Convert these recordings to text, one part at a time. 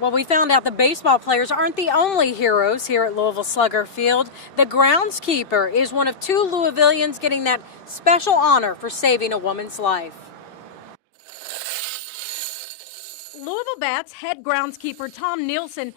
Well, we found out the baseball players aren't the only heroes here at Louisville Slugger Field. The groundskeeper is one of 2 Louisvillians getting that special honor for saving a woman's life. Louisville Bats head groundskeeper Tom Nielsen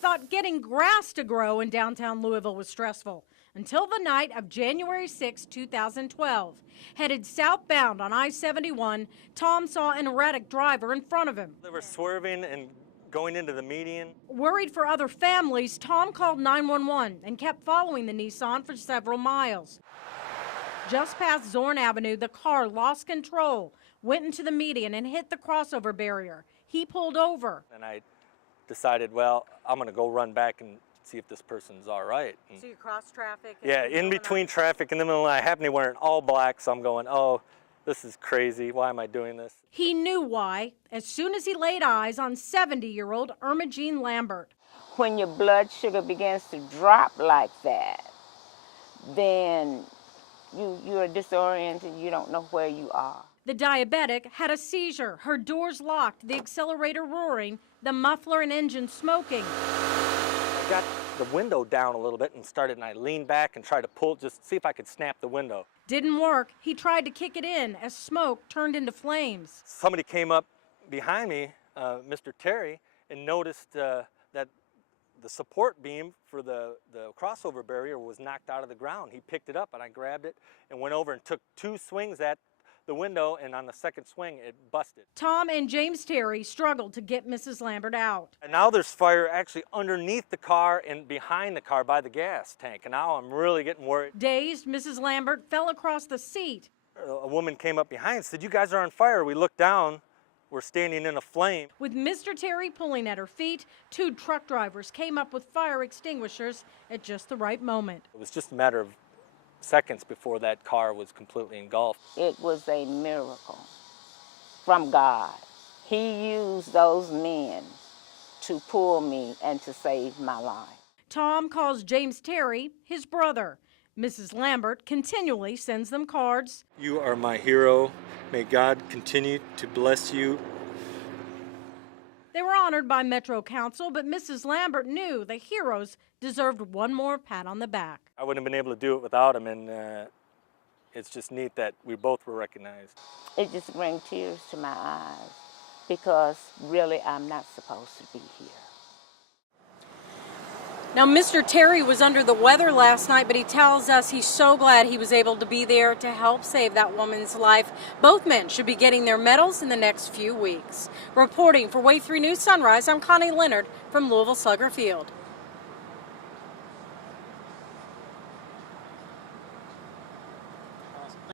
thought getting grass to grow in downtown Louisville was stressful until the night of January 6, 2012. Headed southbound on I-71, Tom saw an erratic driver in front of him. They were swerving and going into the median. Worried for other families, Tom called 911 and kept following the Nissan for several miles. Just past Zorn Avenue, the car lost control, went into the median and hit the crossover barrier. He pulled over. And I decided, well, I'm going to go run back and see if this person's all right. And so you cross traffic? Yeah, in between traffic in the middle, I happened to be wearing all black, so I'm going, oh, this is crazy. Why am I doing this? He knew why as soon as he laid eyes on 70-year-old Irma Jean Lambert. When your blood sugar begins to drop like that, then you're disoriented, you don't know where you are. The diabetic had a seizure, her doors locked, the accelerator roaring, the muffler and engine smoking. I got the window down a little bit and I leaned back and tried to pull, just see if I could snap the window. Didn't work. He tried to kick it in as smoke turned into flames. Somebody came up behind me, Mr. Terry, and noticed that the support beam for the crossover barrier was knocked out of the ground. He picked it up and I grabbed it and went over and took 2 swings at the window, and on the second swing, it busted. Tom and James Terry struggled to get Mrs. Lambert out. And now there's fire actually underneath the car and behind the car by the gas tank, and now I'm really getting worried. Dazed, Mrs. Lambert fell across the seat. A woman came up behind and said, "You guys are on fire." We looked down, we're standing in a flame. With Mr. Terry pulling at her feet, 2 truck drivers came up with fire extinguishers at just the right moment. It was just a matter of seconds before that car was completely engulfed. It was a miracle from God. He used those men to pull me and to save my life. Tom calls James Terry his brother. Mrs. Lambert continually sends them cards. You are my hero. May God continue to bless you. They were honored by Metro Council, but Mrs. Lambert knew the heroes deserved one more pat on the back. I wouldn't have been able to do it without him, and it's just neat that we both were recognized. It just brings tears to my eyes because really I'm not supposed to be here. Now, Mr. Terry was under the weather last night, but he tells us he's so glad he was able to be there to help save that woman's life. Both men should be getting their medals in the next few weeks. Reporting for Wave 3 News Sunrise, I'm Connie Leonard from Louisville Slugger Field.